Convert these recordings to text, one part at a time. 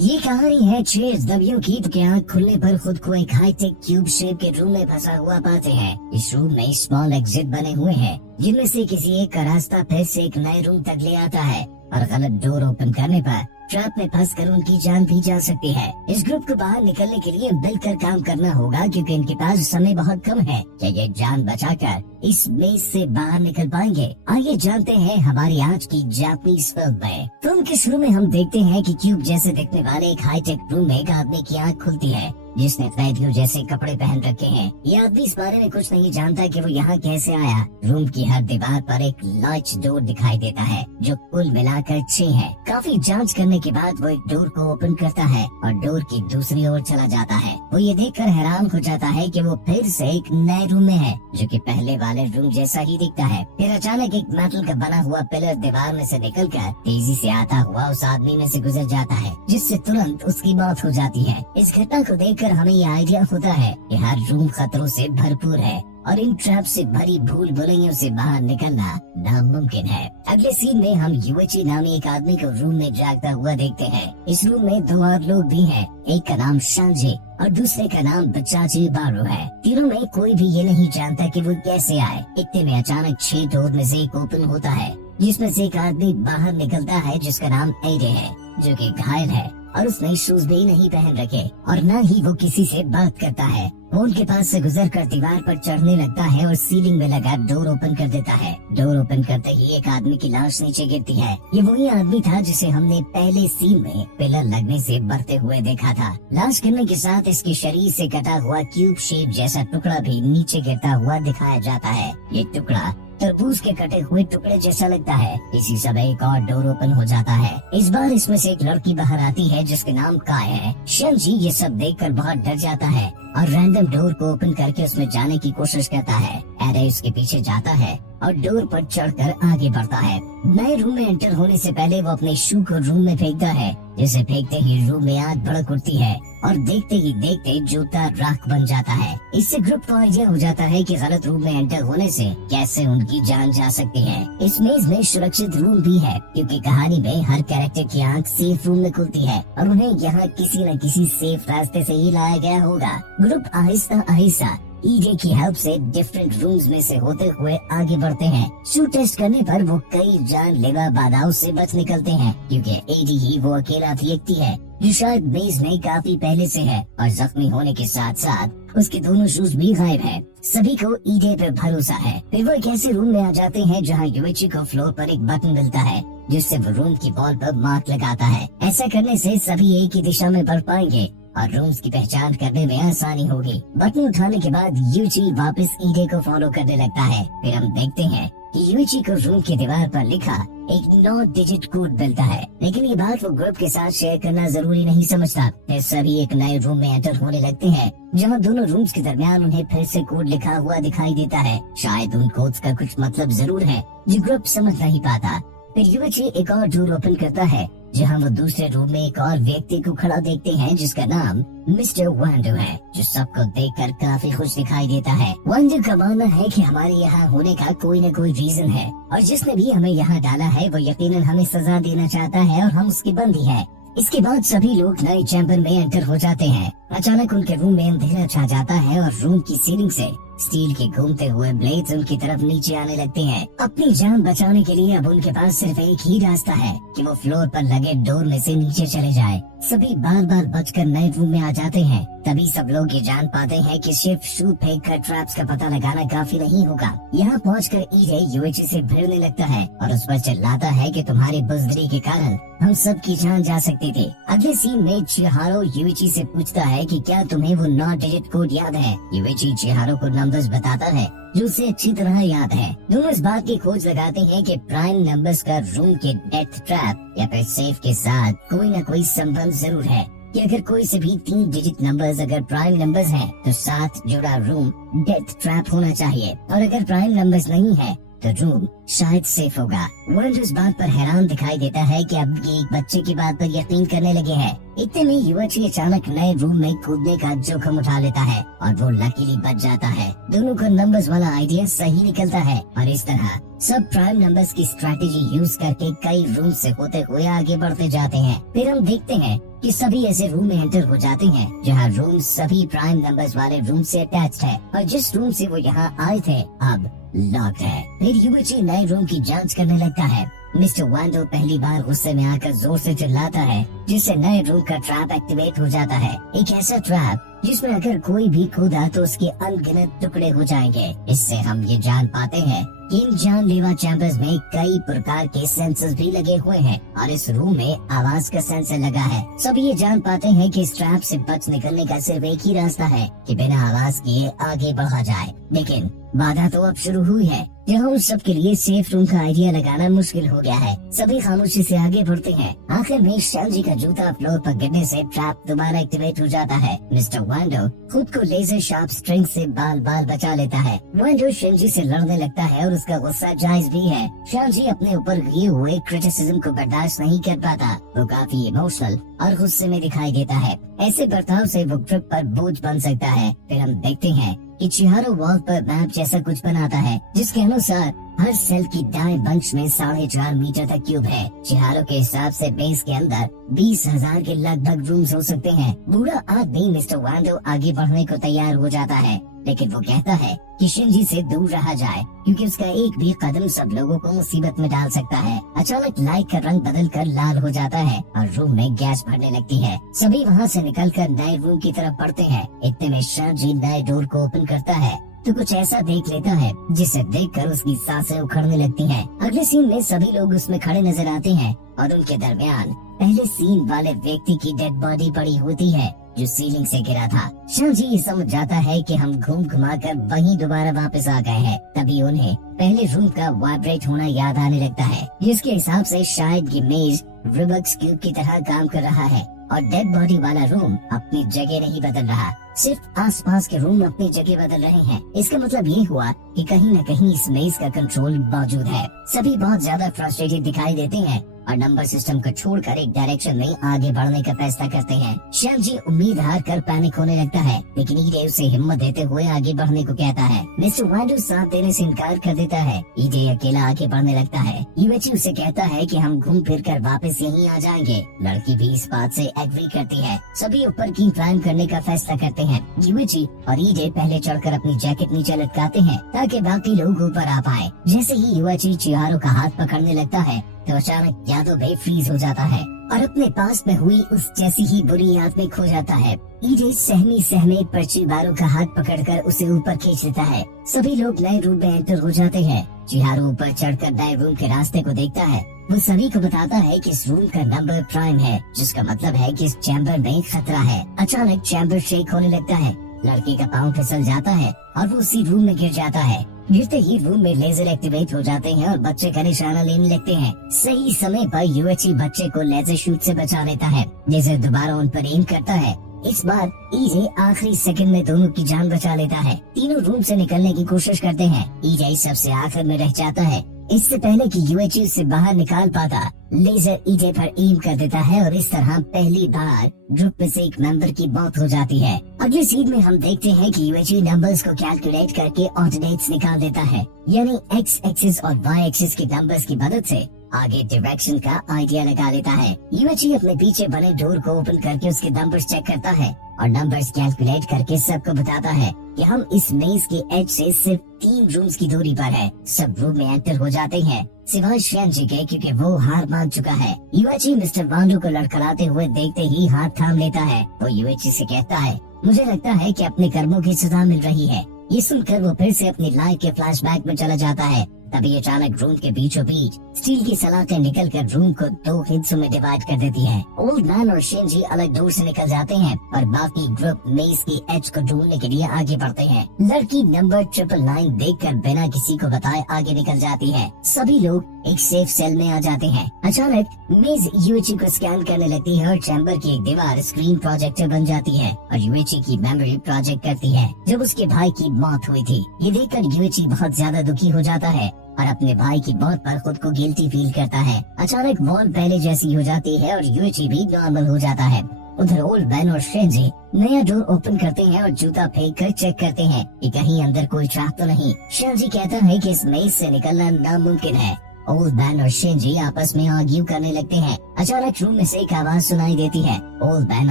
ये कहानी है चेज दबियों की के आँख खुलने पर खुद को एक हाईटेक क्यूब शेप के रूम में फंसा हुआ पाते हैं। इस रूम में स्मॉल एग्जिट बने हुए हैं जिनमें से किसी एक का रास्ता फिर से एक नए रूम तक ले आता है और गलत डोर ओपन करने पर ट्रैप में फंसकर उनकी जान भी जा सकती है। इस ग्रुप को बाहर निकलने के लिए मिलकर काम करना होगा क्योंकि इनके पास समय बहुत कम है। क्या ये जान बचाकर इस मेज से बाहर निकल पाएंगे? आइए जानते हैं हमारी आज की जापानीज फिल्म में। फिल्म के शुरू में हम देखते हैं कि क्यूब जैसे दिखने वाले एक हाईटेक रूम में एक आदमी की आँख खुलती है जिसने कैदियों जैसे कपड़े पहन रखे हैं। ये आदमी इस बारे में कुछ नहीं जानता कि वो यहाँ कैसे आया। रूम की हर दीवार पर एक लार्ज डोर दिखाई देता है जो कुल मिलाकर 6 है। काफी जांच करने के बाद वो एक डोर को ओपन करता है और डोर की दूसरी ओर चला जाता है। वो ये देखकर हैरान हो जाता है कि वो फिर से एक नए रूम में है जो कि पहले वाले रूम जैसा ही दिखता है। फिर अचानक एक मेटल का बना हुआ पिलर दीवार में से निकलकर तेजी से आता हुआ उस आदमी में से गुजर जाता है जिससे तुरंत उसकी मौत हो जाती है। इस घटना को देखकर हमें ये आइडिया होता है कि हर रूम खतरों से भरपूर है और इन ट्रैप से भरी भूल भुलैयों से बाहर निकलना नामुमकिन है। अगले सीन में हम युवची नामी एक आदमी को रूम में जागता हुआ देखते हैं। इस रूम में 2 और लोग भी हैं। एक का नाम शांजी और दूसरे का नाम बचाची बारू है। तीनों में कोई भी ये नहीं जानता कि वो कैसे आए। इतने में अचानक 6 डोर में से एक ओपन होता है जिसमें से एक आदमी बाहर निकलता है जिसका नाम एडे है जो कि घायल है और उसने शूज भी नहीं पहन रखे और न ही वो किसी से बात करता है। वो उनके पास से गुजरकर दीवार पर चढ़ने लगता है और सीलिंग में लगा डोर ओपन कर देता है। डोर ओपन करते ही एक आदमी की लाश नीचे गिरती है। ये वही आदमी था जिसे हमने पहले सीन में पिलर लगने से बढ़ते हुए देखा था। लाश गिरने के साथ इसके शरीर से कटा हुआ क्यूब शेप जैसा टुकड़ा भी नीचे गिरता हुआ दिखाया जाता है। ये टुकड़ा तरबूज के कटे हुए टुकड़े जैसा लगता है। इसी समय एक और डोर ओपन हो जाता है। इस बार इसमें से एक लड़की बाहर आती है जिसके नाम काय है। शंजी ये सब देखकर बहुत डर जाता है और रैंडम डोर को ओपन करके उसमें जाने की कोशिश करता है। एरे उसके पीछे जाता है और डोर पर चढ़कर आगे बढ़ता है। नए रूम में एंटर होने से पहले वो अपने शू को रूम में फेंकता है जिसे फेंकते ही रूम में आग भड़क उठती है और देखते ही देखते जूता राख बन जाता है। इससे ग्रुप को आइडिया हो जाता है कि गलत रूम में एंटर होने से कैसे उनकी जान जा सकती है। इस मेज में सुरक्षित रूम भी है क्योंकि कहानी में हर कैरेक्टर की आंख सेफ रूम में खुलती है और उन्हें यहाँ किसी न किसी सेफ रास्ते से ही लाया गया होगा। ग्रुप आहिस्ता आहिस्ता ईडे की हेल्प से डिफरेंट रूम्स में से होते हुए आगे बढ़ते हैं। शू टेस्ट करने पर वो कई जानलेवा बाधाओं से बच निकलते हैं क्योंकि एडी ही वो अकेला व्यक्ति है जो शायद मेज में काफी पहले से है और जख्मी होने के साथ साथ उसके दोनों शूज भी गायब हैं। सभी को ईडे पे भरोसा है। फिर वो एक ऐसे रूम में आ जाते हैं जहाँ युविची को फ्लोर पर एक बटन मिलता है जिससे वो रूम की वॉल पर मार्क लगाता है। ऐसा करने से सभी एक ही दिशा में बढ़ पाएंगे और रूम्स की पहचान करने में आसानी होगी। बटन उठाने के बाद यूची वापस ईडे को फॉलो करने लगता है। फिर हम देखते हैं कि यूची को रूम की दीवार पर लिखा एक 9 डिजिट कोड मिलता है, लेकिन ये बात वो ग्रुप के साथ शेयर करना जरूरी नहीं समझता। फिर सभी एक नए रूम में एंटर होने लगते हैं जहाँ दोनों रूम्स के दरमियान उन्हें फिर से कोड लिखा हुआ दिखाई देता है। शायद उन कोड्स का कुछ मतलब जरूर है जो ग्रुप समझ नहीं पाता। फिर युवची एक और डोर ओपन करता है जहाँ वो दूसरे रूम में एक और व्यक्ति को खड़ा देखते हैं जिसका नाम मिस्टर वांडो है जो सबको देखकर काफी खुश दिखाई देता है। वांडो का मानना है कि हमारे यहाँ होने का कोई न कोई रीजन है और जिसने भी हमें यहाँ डाला है वो यकीनन हमें सजा देना चाहता है और हम उसकी बंदी है। इसके बाद सभी लोग नए चैम्बर में एंटर हो जाते हैं। अचानक उनके रूम में अंधेरा छा जाता है और रूम की सीलिंग से स्टील के घूमते हुए ब्लेड्स उनकी तरफ नीचे आने लगते हैं। अपनी जान बचाने के लिए अब उनके पास सिर्फ एक ही रास्ता है कि वो फ्लोर पर लगे डोर में से नीचे चले जाए। सभी बार बार बचकर नए रूम में आ जाते हैं। तभी सब लोग ये जान पाते हैं कि सिर्फ शू फेंक कर ट्रैप्स का पता लगाना काफी नहीं होगा। यहाँ पहुंचकर ईडे युविची से भिड़ने लगता है और उस पर चिल्लाता है कि तुम्हारी बुज़दिली के कारण हम सब की जान जा सकती थी। अगले सीन में चिहारो युविची से पूछता है कि क्या तुम्हें वो 9 डिजिट कोड याद है। युविची चिहारो को नंबर्स बताता है जो उसे अच्छी तरह याद है। दोनों इस बात की खोज लगाते हैं कि प्राइम नंबर्स का रूम के डेथ ट्रैप या फिर सेफ के साथ कोई न कोई संबंध जरूर है कि अगर कोई से भी 3 डिजिट नंबर्स अगर प्राइम नंबर्स हैं तो साथ जुड़ा रूम डेथ ट्रैप होना चाहिए और अगर प्राइम नंबर्स नहीं है तो रूम शायद सेफ होगा। वांडो इस बात पर हैरान दिखाई देता है कि अब ये एक बच्चे की बात पर यकीन करने लगे हैं। इतने में युवची अचानक नए रूम में कूदने का जोखिम उठा लेता है और वो लकीली बच जाता है। दोनों को नंबर्स वाला आइडिया सही निकलता है और इस तरह सब प्राइम नंबर्स की स्ट्रैटेजी यूज करके कई रूम से होते हुए आगे बढ़ते जाते हैं। फिर हम देखते हैं कि सभी ऐसे रूम में एंटर हो जाते हैं जहाँ रूम सभी प्राइम नंबर्स वाले रूम से अटैच्ड है और जिस रूम से वो यहाँ आए थे अब लॉक्ड है। फिर युवची नए रूम की जांच करने लगता है। मिस्टर वांडो पहली बार गुस्से में आकर जोर से चिल्लाता है जिससे नए रूम का ट्रैप एक्टिवेट हो जाता है। एक ऐसा ट्रैप जिसमें अगर कोई भी कूदा तो उसके अनगिनत टुकड़े हो जाएंगे। इससे हम ये जान पाते हैं कि इन जानलेवा चैम्बर्स में कई प्रकार के सेंसर्स भी लगे हुए हैं और इस रूम में आवाज का सेंसर लगा है। सभी ये जान पाते हैं कि इस ट्रैप से बच निकलने का सिर्फ एक ही रास्ता है कि बिना आवाज किए आगे बढ़ा जाए। लेकिन बाधा तो अब शुरू हुई है जहाँ उस सब के लिए सेफ रूम का आइडिया लगाना मुश्किल हो गया है। सभी खामोशी से आगे बढ़ते हैं। आखिर में शांजी का जूता फ्लोर पर गिरने से ट्रैप दोबारा एक्टिवेट हो जाता है। मिस्टर वांडो खुद को लेजर शार्प स्ट्रिंग से बाल बाल बचा लेता है। वांडो शिंजी से लड़ने लगता है और उसका गुस्सा जायज भी है। शांजी अपने ऊपर किए हुए क्रिटिसिज्म को बर्दाश्त नहीं कर पाता। वो काफी इमोशनल और गुस्से में दिखाई देता है। ऐसे बर्ताव से वो ग्रुप पर बोझ बन सकता है। फिर हम देखते हैं कि चिहारो वॉल पर मैप जैसा कुछ बनाता है जिसके अनुसार हर सेल की दाएं बंच में 4.5 मीटर तक क्यूब है। चिहारो के हिसाब से बेस के अंदर 20,000 के लगभग रूम्स हो सकते हैं। बूढ़ा आदमी मिस्टर वांडो आगे बढ़ने को तैयार हो जाता है लेकिन वो कहता है कि शिंजी से दूर रहा जाए क्योंकि उसका एक भी कदम सब लोगों को मुसीबत में डाल सकता है। अचानक लाइट का रंग बदलकर लाल हो जाता है और रूम में गैस भरने लगती है। सभी वहाँ से निकलकर नए रूम की तरफ बढ़ते हैं। इतने में शिंजी नए डोर को ओपन करता है तो कुछ ऐसा देख लेता है जिसे देखकर उसकी सांसें उखड़ने लगती हैं। अगले सीन में सभी लोग उसमें खड़े नजर आते हैं और उनके दरमियान पहले सीन वाले व्यक्ति की डेड बॉडी पड़ी होती है जो सीलिंग से गिरा था। शांजी ये समझ जाता है कि हम घूम घुमा कर वहीं दोबारा वापस आ गए हैं। तभी उन्हें पहले रूम का वाइब्रेट होना याद आने लगता है जिसके हिसाब से शायद ये मेज रूबिक्स क्यूब की तरह काम कर रहा है और डेड बॉडी वाला रूम अपनी जगह नहीं बदल रहा, सिर्फ आसपास के रूम अपनी जगह बदल रहे हैं। इसका मतलब ये हुआ कि कहीं न कहीं इस मेज का कंट्रोल मौजूद है। सभी बहुत ज्यादा फ्रस्ट्रेटेड दिखाई देते हैं और नंबर सिस्टम को छोड़कर एक डायरेक्शन में आगे बढ़ने का फैसला करते हैं। शिंजी उम्मीद हार कर पैनिक होने लगता है लेकिन ईडे उसे हिम्मत देते हुए आगे बढ़ने को कहता है। मिस्टर वांडो साथ देने से इनकार कर देता है। ईडे अकेला आगे बढ़ने लगता है। युवची उसे कहता है कि हम घूम फिर कर वापस यहीं आ जाएंगे। लड़की भी इस बात से एग्री करती है। सभी ऊपर की क्लाइंब करने का फैसला करते हैं। युवची और ईडे पहले चढ़कर अपनी जैकेट नीचे लटकाते हैं ताकि बाकी लोग ऊपर आ पाए। जैसे ही युवची चिहारो का हाथ पकड़ने लगता है तो अचानक यादव भाई फ्रीज हो जाता है और अपने पास में हुई उस जैसी ही बुरी याद में खो जाता है। ईडे सहमी सहमे पर्ची बारू का हाथ पकड़कर उसे ऊपर खींच लेता है। सभी लोग नए रूम में एंटर हो जाते हैं। चिहारो ऊपर चढ़कर नए रूम के रास्ते को देखता है। वो सभी को बताता है कि इस रूम का नंबर प्राइम है जिसका मतलब है कि इस चैम्बर में खतरा है। अचानक चैम्बर शेक होने लगता है। लड़की का पाँव फिसल जाता है और वो उसी रूम में गिर जाता है। गिरते ही रूम में लेजर एक्टिवेट हो जाते हैं और बच्चे का निशाना लेने लगते हैं। सही समय पर युवची बच्चे को लेजर शूट से बचा लेता है। लेजर दोबारा उन पर एम करता है। इस बार ईजे आखिरी सेकंड में दोनों की जान बचा लेता है। तीनों रूम से निकलने की कोशिश करते हैं। ईजे सबसे आखिर में रह जाता है। इससे पहले कि युवची उसे बाहर निकाल पाता, लेजर ईजे पर एम कर देता है और इस तरह पहली बार ग्रुप में से एक मेंबर की मौत हो जाती है। अगले सीन में हम देखते हैं कि युवची नंबर्स को कैलकुलेट करके ऑर्डिनेट्स निकाल देता है, यानी एक्स एक्सिस और वाई एक्सिस के नंबर्स की मदद से आगे डायरेक्शन का आइडिया लगा लेता है। युवची अपने पीछे बने डोर को ओपन करके उसके नंबर्स चेक करता है और नंबर्स कैलकुलेट करके सबको बताता है कि हम इस मेज के एज से सिर्फ 3 रूम्स की दूरी पर है। सब रूम में एंटर हो जाते हैं सिवाय शिंजी के क्योंकि वो हार मान चुका है। युवची मिस्टर वांडो को लड़खड़ाते हुए देखते ही हाथ थाम लेता है। वो युवची से कहता है, मुझे लगता है कि अपने कर्मों की सजा मिल रही है। ये सुनकर वो फिर से अपनी लाइफ के फ्लैशबैक में चला जाता है। तभी अचानक रूम के बीचों बीच स्टील की सलाखें निकलकर रूम को 2 हिस्सों में डिवाइड कर देती है। ओल्ड मैन और शिंजी अलग डोर से निकल जाते हैं और बाकी ग्रुप मेज की एज को ढूंढने के लिए आगे बढ़ते हैं। लड़की नंबर 999 देखकर बिना किसी को बताए आगे निकल जाती है। सभी लोग एक सेफ सेल में आ जाते हैं। अचानक मेज यूएची को स्कैन करने लगती है और चैम्बर की एक दीवार स्क्रीन प्रोजेक्टर बन जाती है और यूएची की मेमोरी प्रोजेक्ट करती है जब उसके भाई की मौत हुई थी। ये देखकर यूएची बहुत ज्यादा दुखी हो जाता है और अपने भाई की मौत पर खुद को गिल्टी फील करता है। अचानक वॉल पहले जैसी हो जाती है और यूएची भी नॉर्मल हो जाता है। उधर ओल्ड मैन और शेंजी नया डोर ओपन करते हैं और जूता फेंक कर चेक करते हैं कि कहीं अंदर कोई ट्रैप तो नहीं। शेंजी कहता है कि इस मेज से निकलना नामुमकिन है। ओल्ड मैन और शेंजी आपस में आर्ग्यू करने लगते हैं। अचानक रूम में से एक आवाज सुनाई देती है। ओल्ड मैन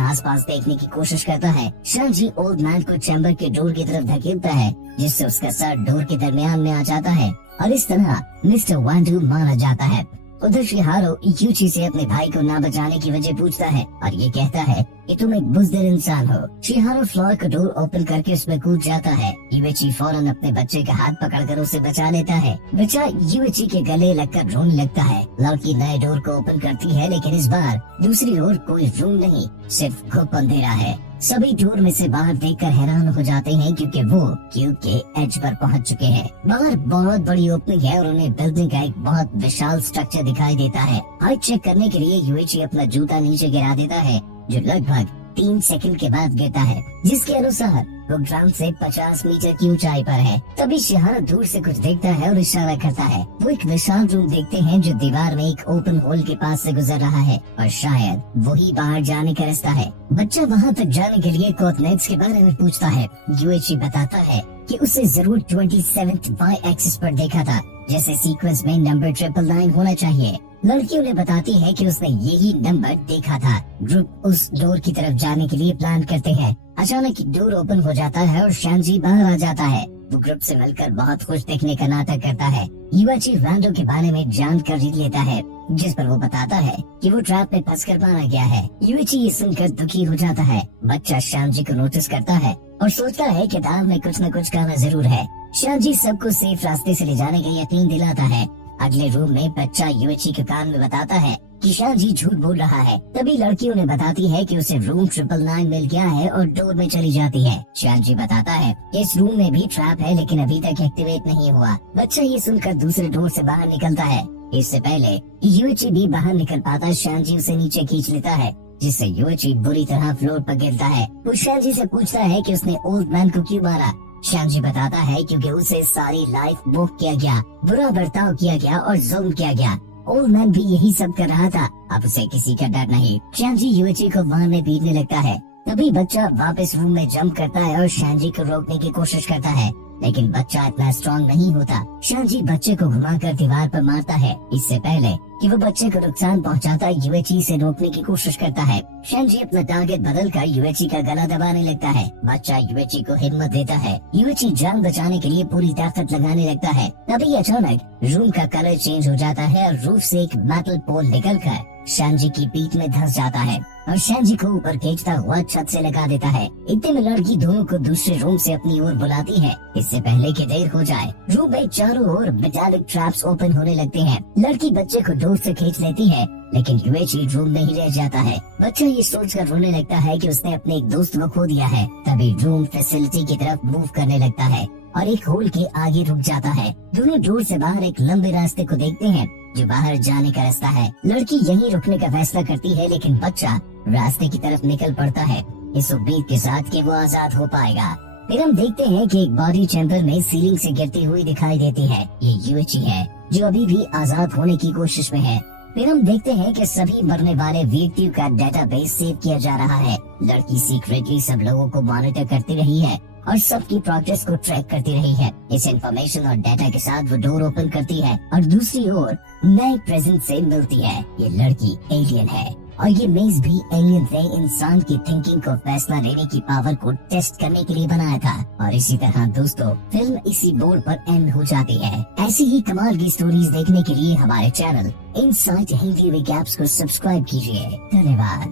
आसपास देखने की कोशिश करता है। शेंजी ओल्ड मैन को चैम्बर के डोर की तरफ धकेलता है जिससे उसका सर डोर के दरमियान में आ जाता है और इस तरह मिस्टर वांडू मारा जाता है। उधर शिहारो यूची से अपने भाई को ना बचाने की वजह पूछता है और ये कहता है कि तुम एक बुज़दिल इंसान हो। शिहारो फ्लोर का डोर ओपन करके उसमें कूद जाता है। यूची फौरन अपने बच्चे का हाथ पकड़कर उसे बचा लेता है। बच्चा यूची के गले लगकर रोने लगता है। लड़की नए डोर को ओपन करती है लेकिन इस बार दूसरी ओर कोई रूम नहीं, सिर्फ घुप अंधेरा है। सभी डोर में से बाहर देखकर हैरान हो जाते हैं क्योंकि वो क्यूब के एज पर पहुंच चुके हैं। बाहर बहुत बड़ी ओपनिंग है और उन्हें बिल्डिंग का एक बहुत विशाल स्ट्रक्चर दिखाई देता है। हाइट चेक करने के लिए यूएची अपना जूता नीचे गिरा देता है जो लगभग 3 सेकंड के बाद गिरता है जिसके अनुसार वो ग्राउंड से 50 मीटर की ऊंचाई पर है। तभी शिहारो दूर से कुछ देखता है और इशारा करता है। वो एक विशाल रूम देखते हैं जो दीवार में एक ओपन होल के पास से गुजर रहा है और शायद वही बाहर जाने का रास्ता है। बच्चा वहाँ तक जाने के लिए कोऑर्डिनेट्स के बारे में पूछता है। यूएची बताता है कि उसे जरूर 27th वाई एक्सिस पर देखा था, जैसे सीक्वेंस में नंबर 999 होना चाहिए। लड़की उन्हें बताती है कि उसने यही नंबर देखा था। ग्रुप उस डोर की तरफ जाने के लिए प्लान करते हैं। अचानक डोर ओपन हो जाता है और शेंजी बाहर आ जाता है। वो ग्रुप से मिलकर बहुत खुश देखने का नाटक करता है। यूएची वांडो के बारे में जानकारी लेता है जिस पर वो बताता है कि वो ट्रैप में फंसकर मारा गया है। यूएची ये सुनकर दुखी हो जाता है। बच्चा शेंजी को नोटिस करता है और सोचता है कि दाल में कुछ न कुछ खाना जरूर है। शेंजी सबको सेफ रास्ते से ले जाने का यकीन दिलाता है। अगले रूम में बच्चा यूएची के कान में बताता है कि शेंजी झूठ बोल रहा है। तभी लड़की उन्हें बताती है कि उसे रूम 999 मिल गया है और डोर में चली जाती है। शेंजी बताता है कि इस रूम में भी ट्रैप है लेकिन अभी तक एक्टिवेट नहीं हुआ। बच्चा ये सुनकर दूसरे डोर से बाहर निकलता है। इससे पहले यूएची भी बाहर निकल पाता, शेंजी उसे नीचे खींच लेता है जिससे यूएची बुरी तरह फ्लोर पर गिरता है। वो शेंजी से पूछता है कि उसने ओल्ड मैन को क्यों मारा। शेंजी बताता है क्योंकि उसे सारी लाइफ मोह किया गया, बुरा बर्ताव किया गया और जुल्म किया गया। ओल्ड मैन भी यही सब कर रहा था, अब उसे किसी का डर नहीं। शेंजी यूएची को मारने पीटने लगता है। तभी बच्चा वापस रूम में जंप करता है और शेंजी को रोकने की कोशिश करता है लेकिन बच्चा इतना स्ट्रॉन्ग नहीं होता। शेंजी बच्चे को घुमाकर दीवार पर मारता है। इससे पहले कि वो बच्चे को नुकसान पहुंचाता यूएची से रोकने की कोशिश करता है। शेंजी अपना टारगेट बदलकर यूएची का गला दबाने लगता है। बच्चा यूएची को हिम्मत देता है। यूएची जान बचाने के लिए पूरी ताकत लगाने लगता है। तभी अचानक रूम का कलर चेंज हो जाता है और रूफ से एक मेटल पोल निकलकर शेंजी की पीठ में धंस जाता है और शेंजी को ऊपर खींचता हुआ छत से लगा देता है। इतने में लड़की दोनों को दूसरे रूम से अपनी ओर बुलाती है इससे पहले कि देर हो जाए। रूम में चारों ओर मेटालिक ट्रैप्स ओपन होने लगते हैं। लड़की बच्चे को डोर से खींच लेती है लेकिन यूएची रूम में ही रह जाता है। बच्चा ये सोचकर रोने लगता है कि उसने अपने एक दोस्त को खो दिया है। तभी रूम फैसिलिटी की तरफ मूव करने लगता है और एक होल के आगे रुक जाता है। दोनों डोर से बाहर एक लंबे रास्ते को देखते हैं जो बाहर जाने का रास्ता है। लड़की यहीं रुकने का फैसला करती है लेकिन बच्चा रास्ते की तरफ निकल पड़ता है इस उम्मीद के साथ कि वो आजाद हो पाएगा। फिर हम देखते हैं कि एक बॉडी चैम्बर में सीलिंग से गिरती हुई दिखाई देती है। ये यूएची है जो अभी भी आजाद होने की कोशिश में है। फिर हम देखते हैं कि सभी मरने वाले व्यक्तियों का डेटाबेस सेव किया जा रहा है। लड़की सीक्रेटली सब लोगों को मॉनिटर करती रही है और सबकी प्रोग्रेस को ट्रैक करती रही है। इस इंफॉर्मेशन और डाटा के साथ वो डोर ओपन करती है और दूसरी ओर नए प्रेजेंट से मिलती है। ये लड़की एलियन है और ये मेज भी एलियन ने इंसान की थिंकिंग को फैसला लेने की पावर को टेस्ट करने के लिए बनाया था। और इसी तरह दोस्तों फिल्म इसी बोर्ड पर एंड हो जाती है। ऐसी ही कमाल की स्टोरीज देखने के लिए हमारे चैनल इनसाइट हिंदी रिकैप्स को सब्सक्राइब कीजिए। धन्यवाद।